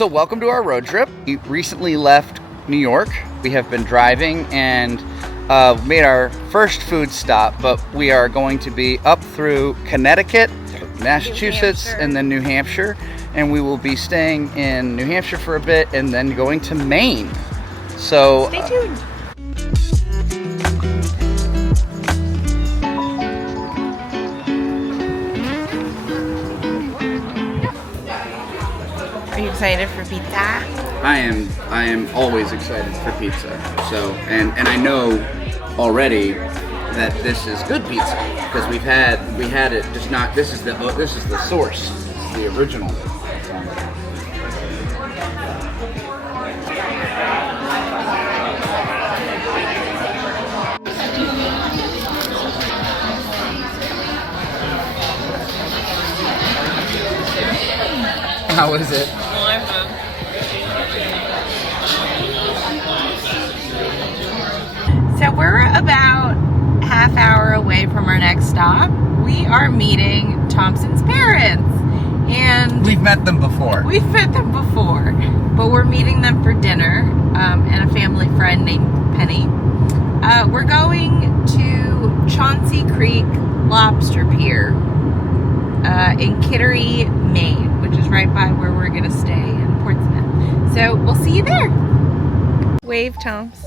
So welcome to our road trip. We recently left New York. We have been driving and made our first food stop, but we are going to be up through Connecticut, Massachusetts, and then New Hampshire. And we will be staying in New Hampshire for a bit and then going to Maine. So stay tuned. Are you excited for pizza? I am always excited for pizza. So and I know already that this is good pizza because we had it just not this is the source, this is the original. How is it? So we're about half hour away from our next stop. We are meeting Thompson's parents. And we've met them before. But we're meeting them for dinner and a family friend named Penny. We're going to Chauncey Creek Lobster Pier in Kittery, Maine, which is right by where we're going to stay in Portsmouth. So we'll see you there. Wave, Toms.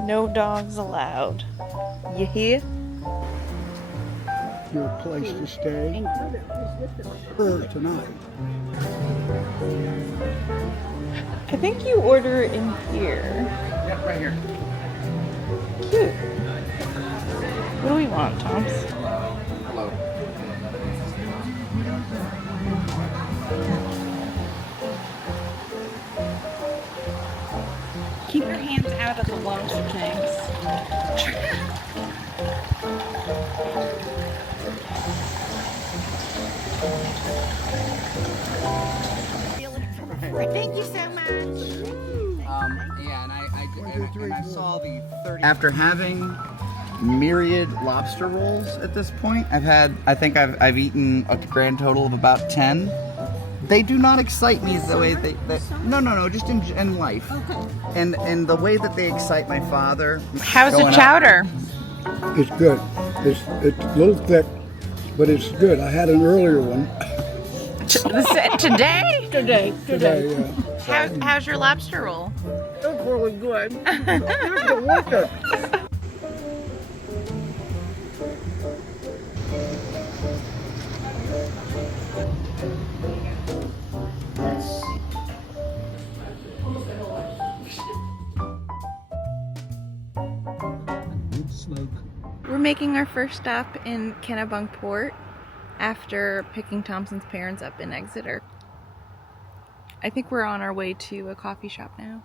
No dogs allowed. You hear? Your place to stay for tonight. I think you order in here. Yep, right here. Cute. What do we want, Toms? Hello. Keep your hands out of the lobster tanks. Thank you so much. Yeah, and I saw the 30. After having myriad lobster rolls at this point, I think I've eaten a grand total of about 10. They do not excite me the way no, just in life. Okay. And the way that they excite my father. How's the chowder? It's good. It's a little thick, but it's good. I had an earlier one. Today? Today, yeah. How's your lobster roll? It's really good. It's worth it. We're making our first stop in Kennebunkport after picking Thompson's parents up in Exeter. I think we're on our way to a coffee shop now.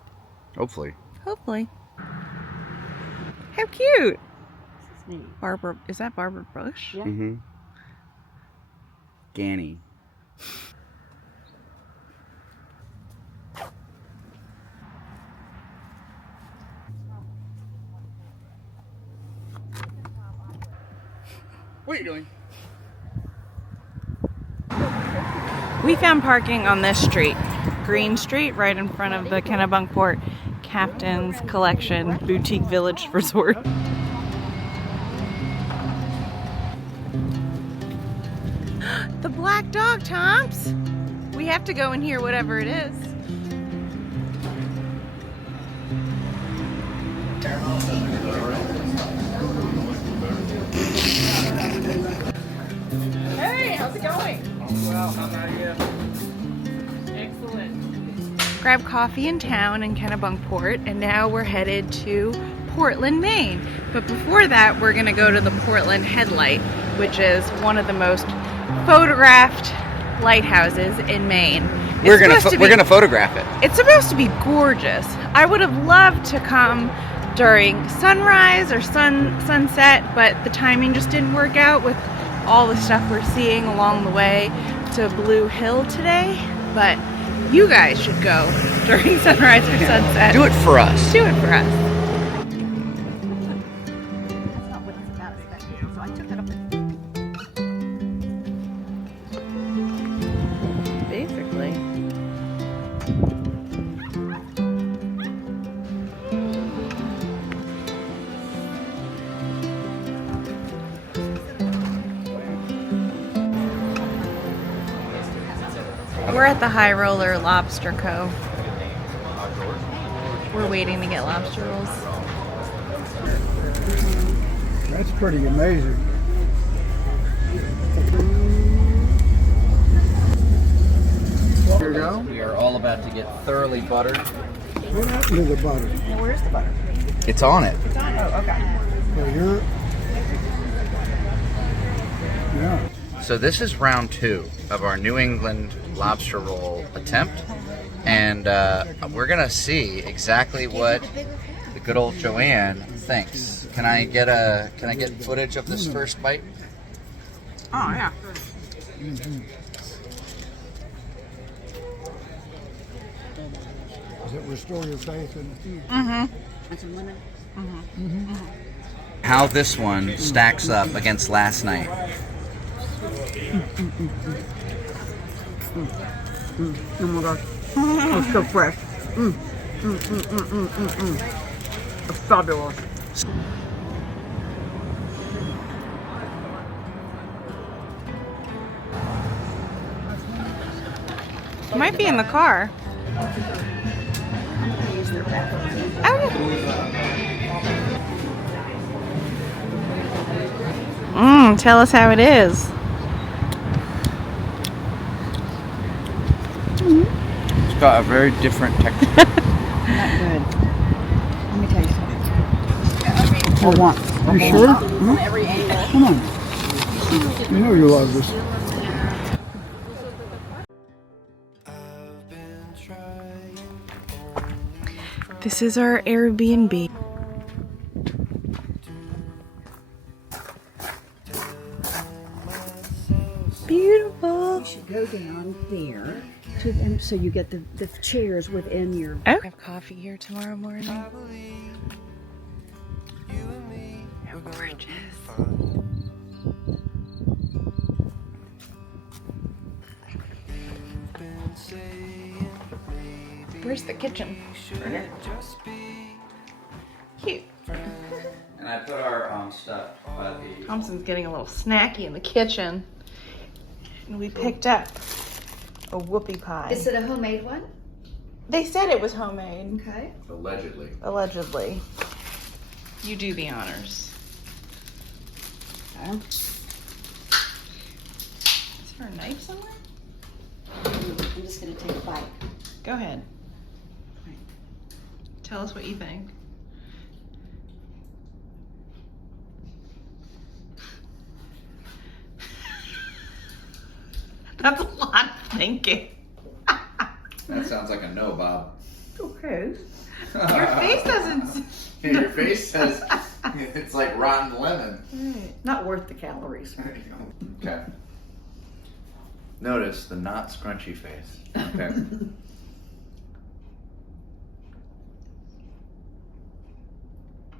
Hopefully. How cute! Barbara, is that Barbara Bush? Yeah. Mm-hmm. Ganny. What are you doing? We found parking on this street, Green Street, right in front of the Kennebunkport Captain's Collection Boutique Village Resort. The black dog, Toms! We have to go and hear whatever it is. Hey, how's it going? Well, how about you? Excellent. Grab coffee in town in Kennebunkport, and now we're headed to Portland, Maine. But before that, we're gonna go to the Portland Headlight, which is one of the most photographed lighthouses in Maine. We're gonna photograph it. It's supposed to be gorgeous. I would have loved to come during sunrise or sunset, but the timing just didn't work out with all the stuff we're seeing along the way to Blue Hill today. But you guys should go during sunrise or sunset. Do it for us. Do it for us. We're at the Highroller Lobster Co. We're waiting to get lobster rolls. That's pretty amazing. Here we go. We are all about to get thoroughly buttered. What happened to the butter? Where's the butter? It's on it. It's on it. Oh, okay. So here. Yeah. So this is round 2 of our New England lobster roll attempt, and we're gonna see exactly what the good old Joanne thinks. Can I get footage of this first bite? Oh, yeah. Does it restore your faith in the future? Mm-hmm. And some lemon. How this one stacks up against last night. Oh my gosh. It's so fresh. It's fabulous. Might be in the car. Oh, yeah. Tell us how it is. It's got a very different texture. Not good. Let me tell you something. I want. You sure? Every angle. Come on. You know you love this. This is our Airbnb. Beautiful. You should go down there to them so you get the chairs within your. Oh. I have coffee here tomorrow morning. How gorgeous. Where's the kitchen? Right here. Cute. And I put our stuff by the... Thompson's getting a little snacky in the kitchen. And we picked up a whoopie pie. Is it a homemade one? They said it was homemade. Okay. Allegedly. Allegedly. You do the honors. Okay. Is there a knife somewhere? I'm just gonna take a bite. Go ahead. Tell us what you think. That's a lot of thinking. That sounds like a no, Bob. Okay. Your face doesn't. Your face says it's like rotten lemon. Not worth the calories. Okay. Notice the not scrunchy face. Okay.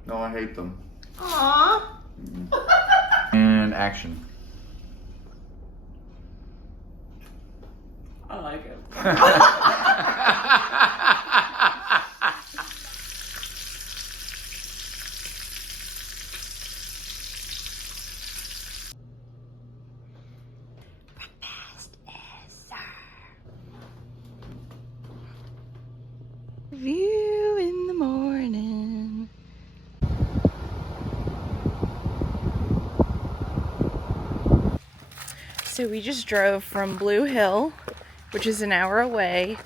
No, I hate them. Aww. And action. I like it. View in the morning. So we just drove from Blue Hill, which is an hour away,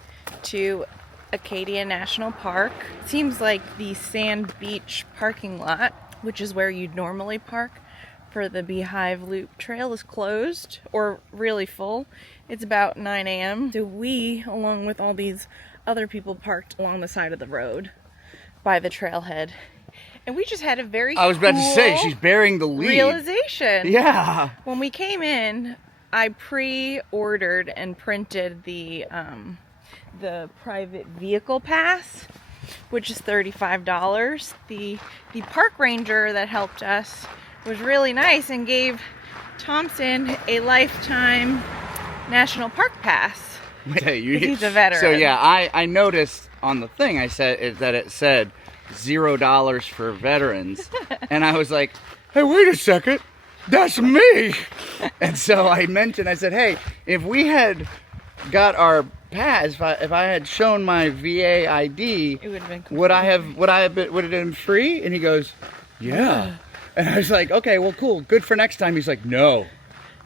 to Acadia National Park. It seems like the Sand Beach parking lot, which is where you'd normally park for the Beehive Loop Trail, is closed or really full. It's about 9 a.m. So we, along with all these other people, parked along the side of the road by the trailhead. And we just had a very I was about to say, cool she's bearing the lead. realization. Yeah. When we came in, I pre-ordered and printed the private vehicle pass, which is $35. The park ranger that helped us was really nice and gave Thompson a lifetime national park pass. Hey, He's a veteran. So yeah, I noticed on the thing that it said $0 for veterans, and I was like, hey, wait a second, that's me. And so I said, hey, if we had got our pass, if I had shown my VA ID, It would have been cool. would it have been free? And he goes, yeah. And I was like, okay, well, cool, good for next time. He's like, no,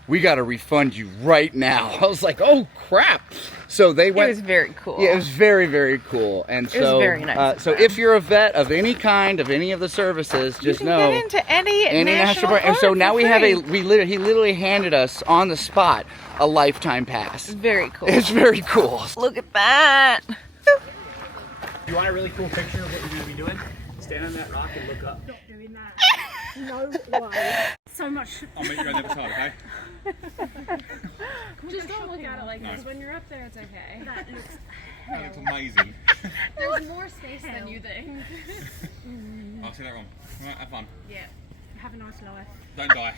we got to refund you right now. I was like, oh crap. So they went. It was very cool. Yeah, it was very, very cool. And It was very nice of so them. if you're a vet of any kind, of any of the services, just you can know. get into any national park. And park so now for we have free. he literally handed us on the spot a lifetime pass. Very cool. It's very cool. Look at that. You want a really cool picture of what you're going to be doing? Stand on that rock and look up. Not doing that. No way. So much. I'll make you on the other side, okay? Just don't look at it like this. When you're up there, it's okay. That looks That looks amazing. There's more space than you think. I'll see that wrong. Alright, have fun. Yeah. Have a nice life. Don't die.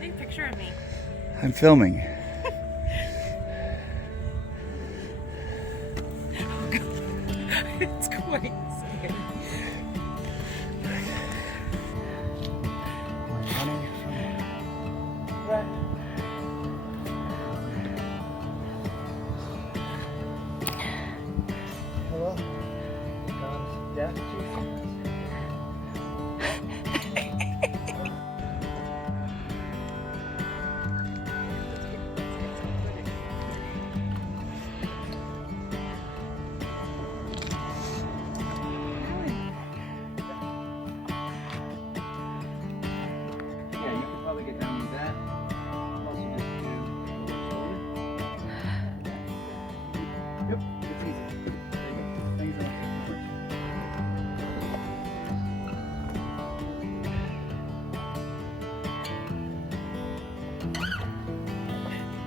Take a picture of me. I'm filming. It's quite scary. Hello? God's death, yeah, you could probably get down with that. Also just do a little shoulder. Yep, it's easy. There you go.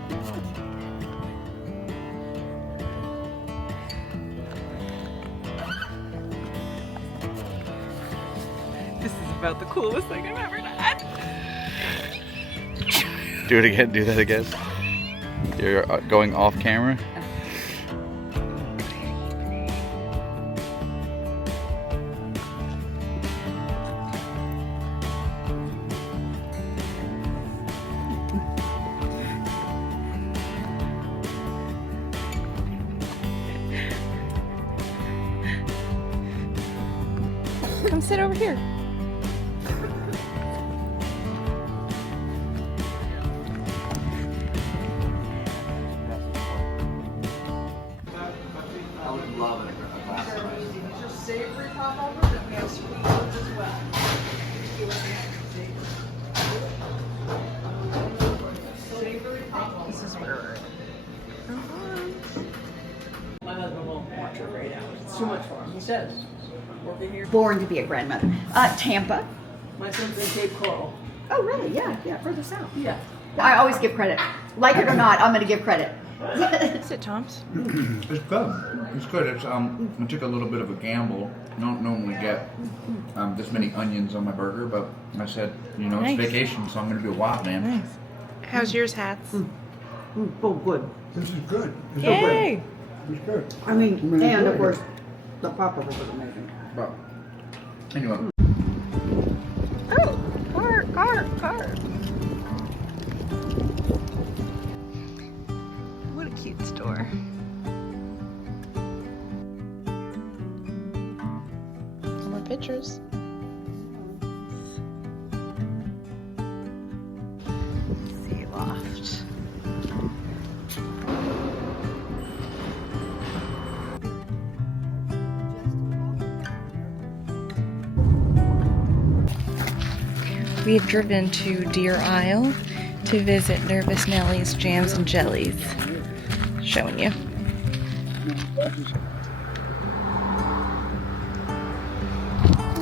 Things don't take much. This is about the coolest thing I've ever done. Do it again, do that again. You're going off camera. Come sit over here. I would love a glass of ice. Just savory popovers, and we have sweet ones as well. Savory popovers. This is where we're My husband won't watch her right now. It's too much for him. He says, working here. Born to be a grandmother. Tampa. My son's in Cape Coral. Oh, really? Yeah, further south. Yeah. I always give credit. Like it or not, I'm going to give credit. Sit, Toms. It's good. It's good. It's I took a little bit of a gamble. I don't normally get this many onions on my burger, but I said, you know, Nice. it's vacation, so I'm gonna do a wild man. Nice. How's yours, Hats? Oh, good. This is good. It's Yay! It's good. I mean, really and of good. course, the popovers was amazing. But anyway, Oh, car. What a cute store. More pictures. Sea loft. We have driven to Deer Isle to visit Nervous Nellie's Jams and Jellies. Showing you.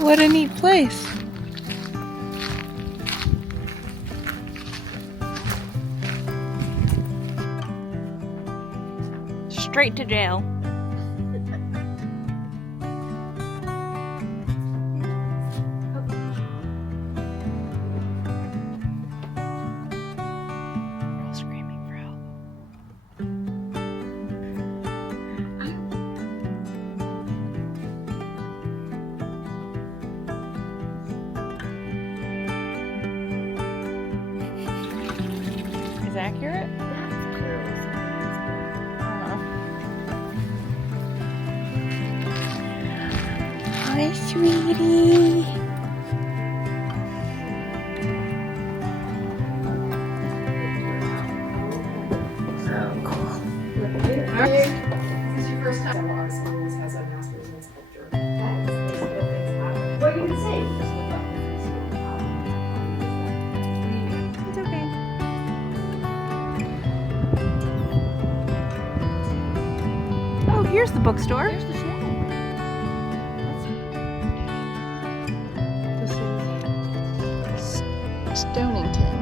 What a neat place. Straight to jail. We're all screaming for help. accurate? Hi, sweetie. This is your first time. Almost has a master's in sculpture. What do you say? It's okay. Oh, here's the bookstore. There's the show. This is Stonington.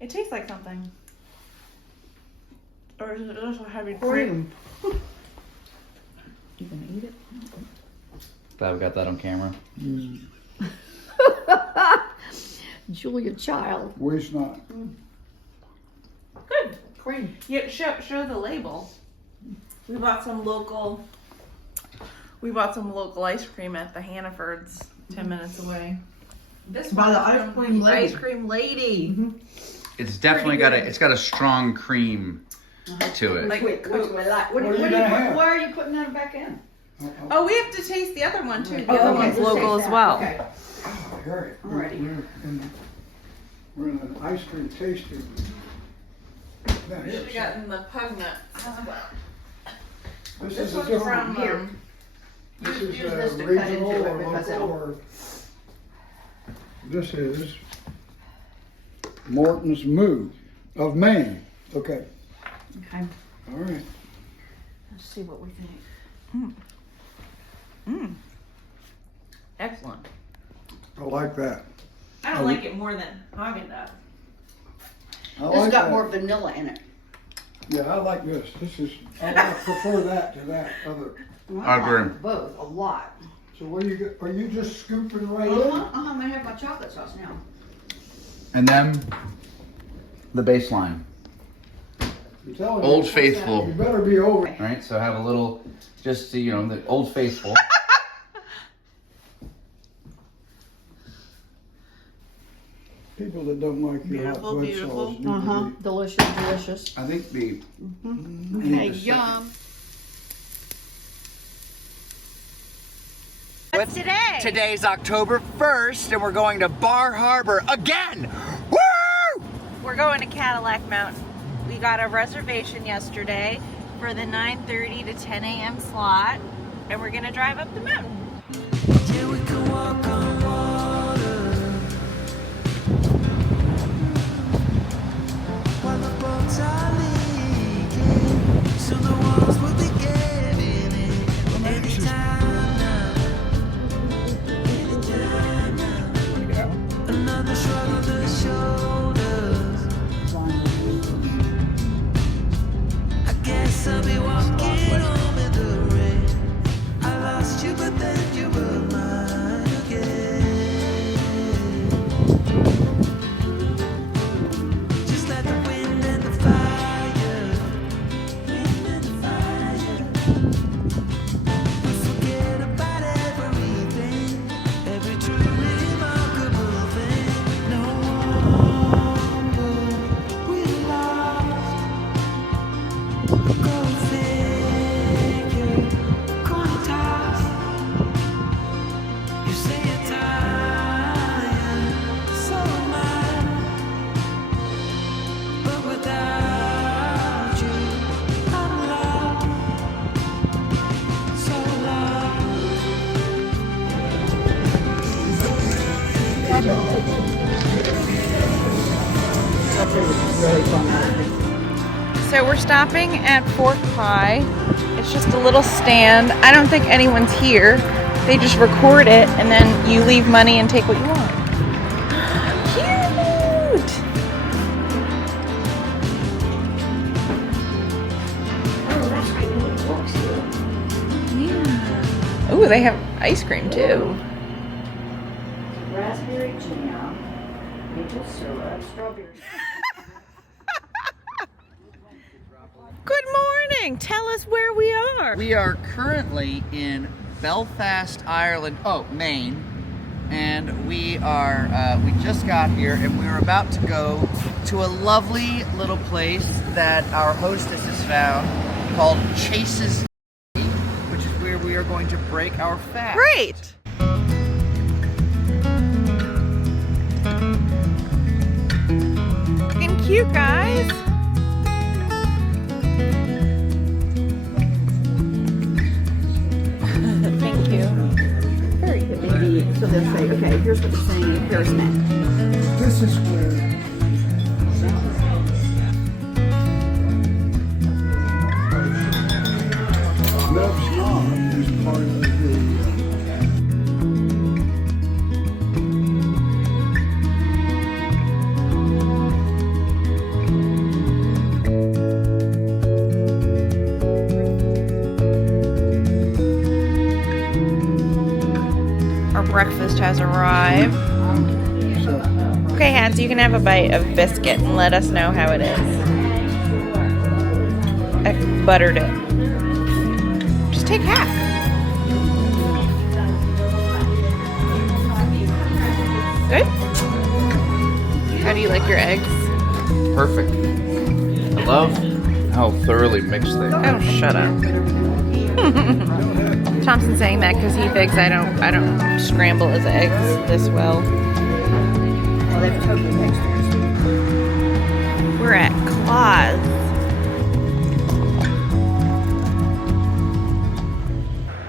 It tastes like something. Or is it also heavy cream? You gonna eat it? Glad we got that on camera. Julia Child. Waste not. Good. Cream. Yeah, show the label. We bought some local ice cream at the Hannafords 10 minutes away. This By the one's ice from cream the lady. Ice cream lady. It's definitely it's got a strong cream to it. Like, What are you putting that back in? oh, we have to taste the other one too. The Oh, other okay, one's let's local taste as that. well. Okay. Oh, Harry, Alrighty. we're in an ice cream tasting. Yeah, We should have gotten the pug nut as well. This This is a one's different. from This use is this to cut regional into it or because local it'll- or. This is Morton's Moo of Maine. Okay, Okay. all right. Let's see what we think. excellent. I like that. I don't like it more than Haagen-Dazs. I This like got that. more vanilla in it. Yeah, I like this. I prefer that to that other. I agree. like both a lot. So what are you just scooping right in? I'm gonna have my chocolate sauce now. And then the baseline. I'm telling you, Old Faithful. You better be over. All right, so have a little, just so you know, the Old Faithful. People that don't like your hot Beautiful, blood beautiful. cells need to be- Delicious, delicious. I think the Okay, yum. What's today? Today's October 1st, and we're going to Bar Harbor again. Woo! We're going to Cadillac Mountain. We got a reservation yesterday for the 9:30 to 10 a.m. slot, and we're gonna drive up the mountain. Yeah, we can walk on water while the boats are leaking. So the walls will be giving in anytime now. Anytime now. Another shrug of the shoulders. I guess I'll be walking home in the rain. I lost you, but then you were mine again. Just like the wind and the fire, wind and the fire. We forget about everything, every true remarkable thing. No wonder we lost. Go figure, coin toss. stopping at Fork Pie. It's just a little stand. I don't think anyone's here. They just record it and then you leave money and take what you want. Cute! Yeah. Ooh, they have ice cream too. Raspberry jam, maple syrup, strawberry. Good morning. Tell us where we are. We are currently in Belfast, Ireland, Maine, and we just got here and we were about to go to a lovely little place that our hostess has found called Chase's, which is where we are going to break our fast. Great. Looking cute, guys. Thank you. Very good, baby. So they'll say, okay, here's what they're saying in Paris meant. This is where Love's Law is part of the Breakfast has arrived. Okay, Hans, you can have a bite of biscuit and let us know how it is. I buttered it. Just take half. Good? How do you like your eggs? Perfect. I love how thoroughly mixed they are. Oh, shut up. Thompson's saying that because he thinks I don't scramble his eggs this well. Well, they've totally textures. We're at Claus.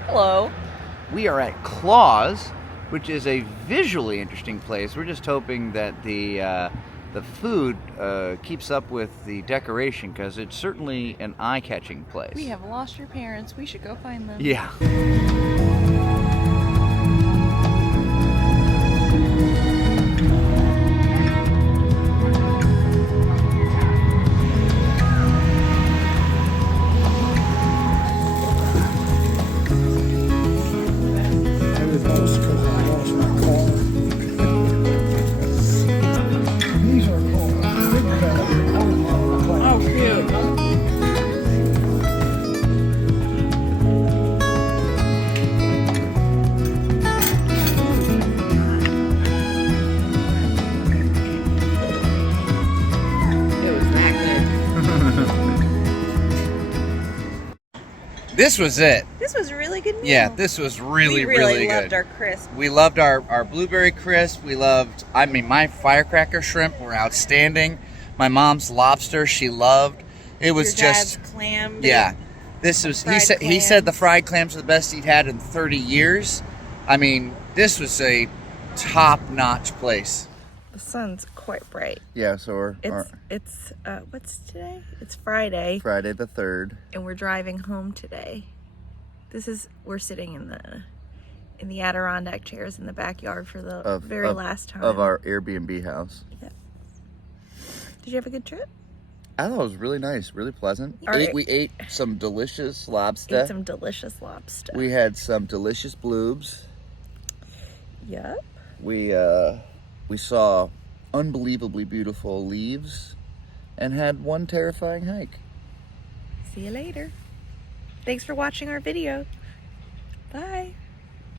Hello. We are at Claus, which is a visually interesting place. We're just hoping that the food keeps up with the decoration, because it's certainly an eye-catching place. We have lost your parents. We should go find them. Yeah. This was it. This was a really good meal. Yeah, this was really, we really good. loved our crisp. We loved our blueberry crisp. We loved, my firecracker shrimp were outstanding. My mom's lobster, she loved. It was Your just dad's clam. yeah. This was he said the fried clams are the best he'd had in 30 years. I mean, this was a top-notch place. The sun's quite bright. Yeah, so It's what's today? It's Friday. Friday the 3rd. And we're driving home today. We're sitting in the Adirondack chairs in the backyard for the very last time of our Airbnb house. Yeah. Did you have a good trip? I thought it was really nice, really pleasant. We ate some delicious lobster. Ate some delicious lobster. We had some delicious bloobs. Yep. We saw unbelievably beautiful leaves and had one terrifying hike. See you later. Thanks for watching our video. Bye.